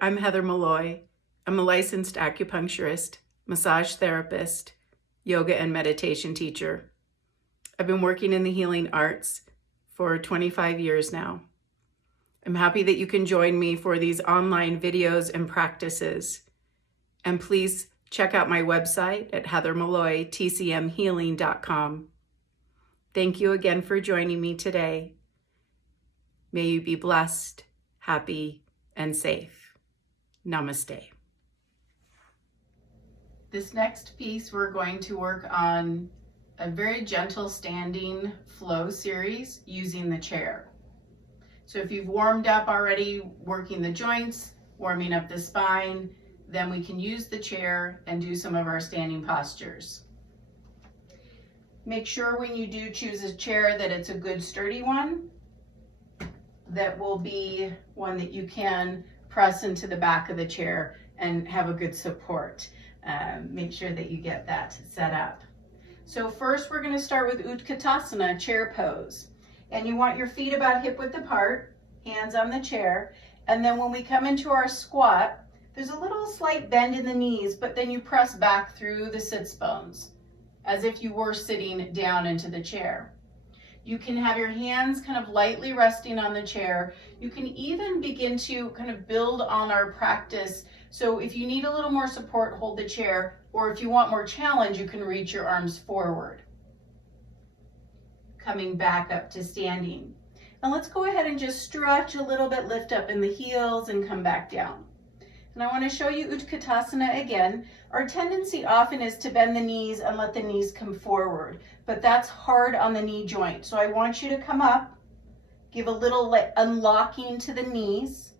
I'm Heather Malloy. I'm a licensed acupuncturist, massage therapist, yoga and meditation teacher. I've been working in the healing arts for 25 years now. I'm happy that you can join me for these online videos and practices. And please check out my website at heathermalloytcmhealing.com. Thank you again for joining me today. May you be blessed, happy, and safe. Namaste. This next piece, we're going to work on a very gentle standing flow series using the chair. So if you've warmed up already, working the joints, warming up the spine, then we can use the chair and do some of our standing postures. Make sure when you do choose a chair that it's a good sturdy one, that will be one that you can press into the back of the chair and have a good support. Make sure that you get that set up. So first we're going to start with Utkatasana, chair pose. And you want your feet about hip width apart, hands on the chair. And then when we come into our squat, there's a little slight bend in the knees, but then you press back through the sits bones as if you were sitting down into the chair. You can have your hands kind of lightly resting on the chair. You can even begin to kind of build on our practice. So if you need a little more support, hold the chair, or if you want more challenge, you can reach your arms forward. Coming back up to standing. Now let's go ahead and just stretch a little bit, lift up in the heels and come back down. And I want to show you Utkatasana again. Our tendency often is to bend the knees and let the knees come forward, but that's hard on the knee joint. So I want you to come up, give a little unlocking to the knees,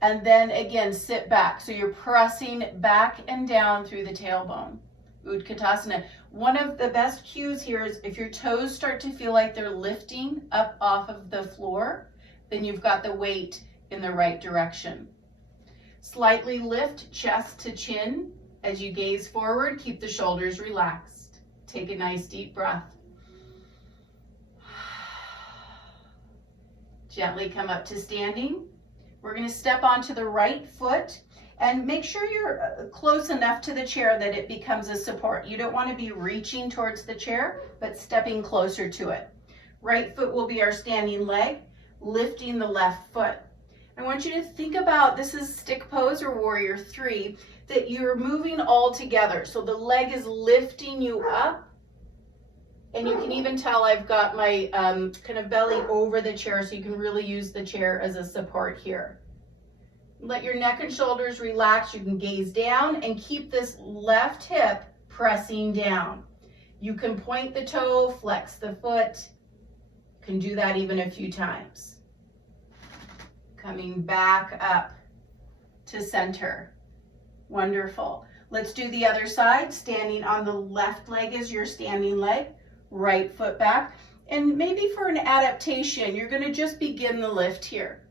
and then again, sit back. So you're pressing back and down through the tailbone. Utkatasana. One of the best cues here is if your toes start to feel like they're lifting up off of the floor, then you've got the weight in the right direction. Slightly lift chest to chin as you gaze forward. Keep the shoulders relaxed. Take a nice deep breath. Gently come up to standing. We're going to step onto the right foot and make sure you're close enough to the chair that it becomes a support. You don't want to be reaching towards the chair, but stepping closer to it. Right foot will be our standing leg, lifting the left foot. I want you to think about, this is stick pose or warrior three, that you're moving all together. So the leg is lifting you up. And you can even tell I've got my kind of belly over the chair, so you can really use the chair as a support here. Let your neck and shoulders relax. You can gaze down and keep this left hip pressing down. You can point the toe, flex the foot. You can do that even a few times. Coming back up to center. Wonderful. Let's do the other side. Standing on the left leg is your standing leg. Right foot back. And maybe for an adaptation, you're going to just begin the lift here.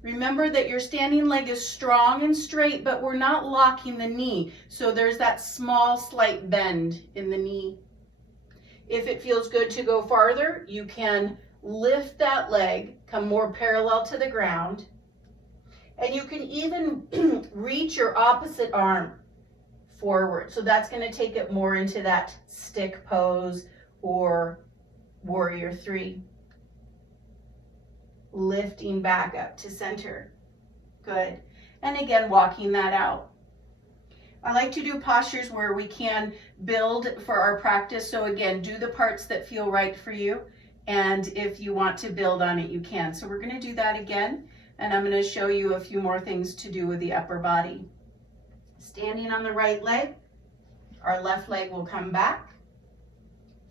Remember that your standing leg is strong and straight, but we're not locking the knee. So there's that small slight bend in the knee. If it feels good to go farther, you can lift that leg, come more parallel to the ground, and you can even reach your opposite arm forward. So that's going to take it more into that stick pose or warrior three. Lifting back up to center. Good. And again, walking that out. I like to do postures where we can build for our practice. So again, do the parts that feel right for you. And if you want to build on it, you can. So we're going to do that again. And I'm going to show you a few more things to do with the upper body. Standing on the right leg, our left leg will come back.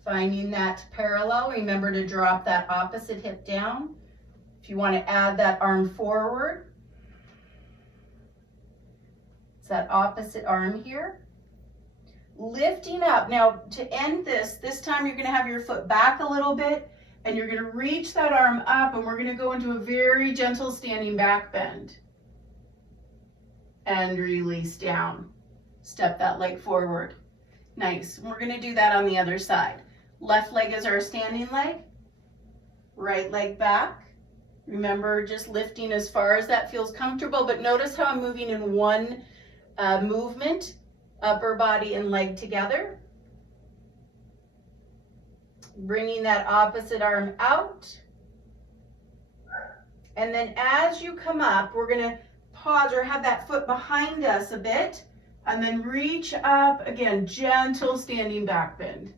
Finding that parallel, remember to drop that opposite hip down. If you want to add that arm forward, it's that opposite arm here. Lifting up. Now to end this time you're going to have your foot back a little bit and you're going to reach that arm up, and we're going to go into a very gentle standing back bend. And release down. Step that leg forward. Nice. We're going to do that on the other side. Left leg is our standing leg. Right leg back. Remember, just lifting as far as that feels comfortable, but notice how I'm moving in one movement, upper body and leg together. Bringing that opposite arm out. And then as you come up, we're gonna pause or have that foot behind us a bit, and then reach up, again, gentle standing back bend.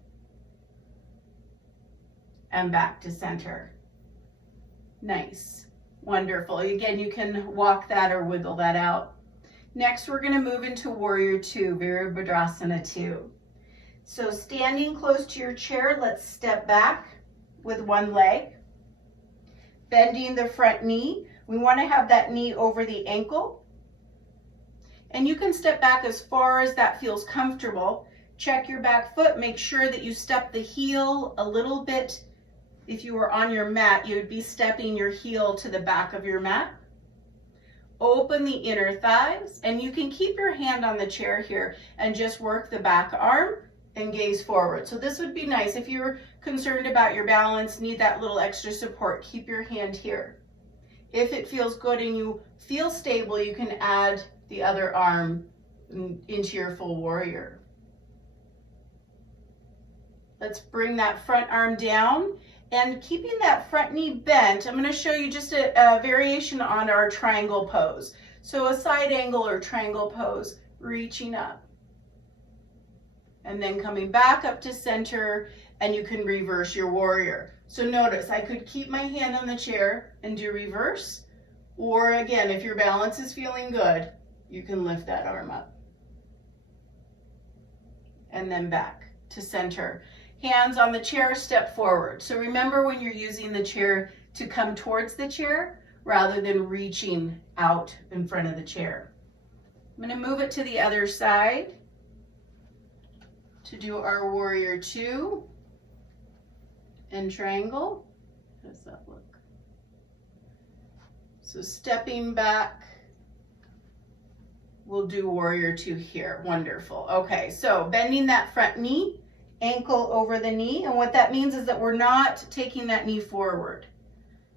And back to center. Nice, wonderful. Again, you can walk that or wiggle that out. Next, we're gonna move into Warrior Two, Virabhadrasana 2. So standing close to your chair, let's step back with one leg. Bending the front knee. We wanna have that knee over the ankle. And you can step back as far as that feels comfortable. Check your back foot, make sure that you step the heel a little bit. If you were on your mat, you would be stepping your heel to the back of your mat. Open the inner thighs, and you can keep your hand on the chair here and just work the back arm and gaze forward. So this would be nice. If you're concerned about your balance, need that little extra support, keep your hand here. If it feels good and you feel stable, you can add the other arm into your full warrior. Let's bring that front arm down. And keeping that front knee bent, I'm going to show you just a variation on our triangle pose. So a side angle or triangle pose, reaching up. And then coming back up to center, and you can reverse your warrior. So notice, I could keep my hand on the chair and do reverse. Or again, if your balance is feeling good, you can lift that arm up. And then back to center. Hands on the chair, step forward. So remember when you're using the chair to come towards the chair rather than reaching out in front of the chair. I'm going to move it to the other side to do our Warrior Two and triangle. How does that look? So stepping back, we'll do Warrior Two here. Wonderful. Okay, so bending that front knee, ankle over the knee, and what that means is that we're not taking that knee forward.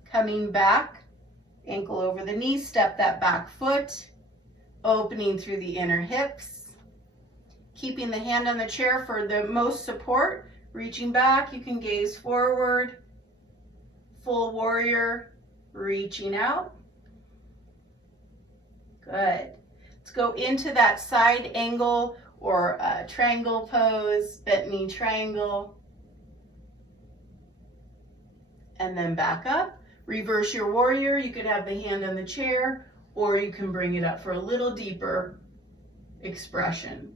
Coming back, ankle over the knee, step that back foot, opening through the inner hips, keeping the hand on the chair for the most support, reaching back, you can gaze forward, full warrior, reaching out. Good. Let's go into that side angle or a triangle pose, bent knee triangle. And then back up. Reverse your warrior. You could have the hand on the chair, or you can bring it up for a little deeper expression.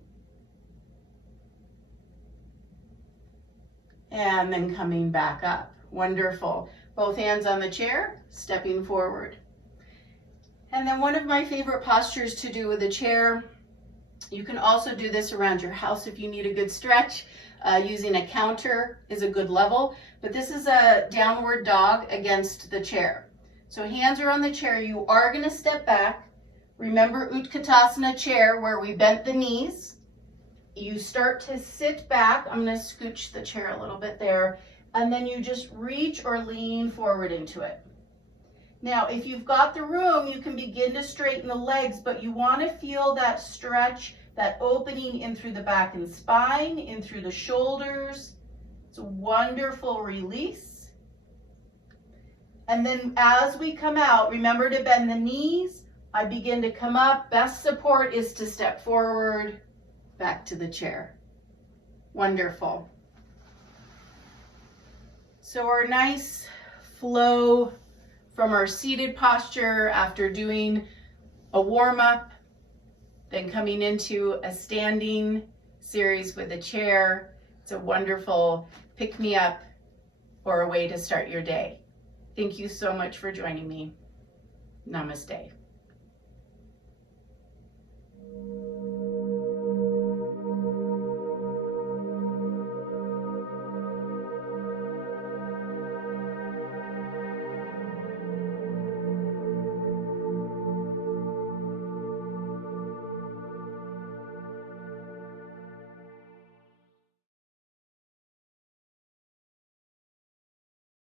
And then coming back up. Wonderful. Both hands on the chair, stepping forward. And then one of my favorite postures to do with the chair, you can also do this around your house if you need a good stretch. Using a counter is a good level, but this is a downward dog against the chair. So hands are on the chair. You are going to step back. Remember Utkatasana chair where we bent the knees. You start to sit back. I'm going to scooch the chair a little bit there, and then you just reach or lean forward into it. Now, if you've got the room, you can begin to straighten the legs, but you want to feel that stretch, that opening in through the back and spine, in through the shoulders. It's a wonderful release. And then as we come out, remember to bend the knees. I begin to come up. Best support is to step forward, back to the chair. Wonderful. So our nice flow from our seated posture after doing a warm-up, then coming into a standing series with a chair. It's a wonderful pick-me-up or a way to start your day. Thank you so much for joining me. Namaste.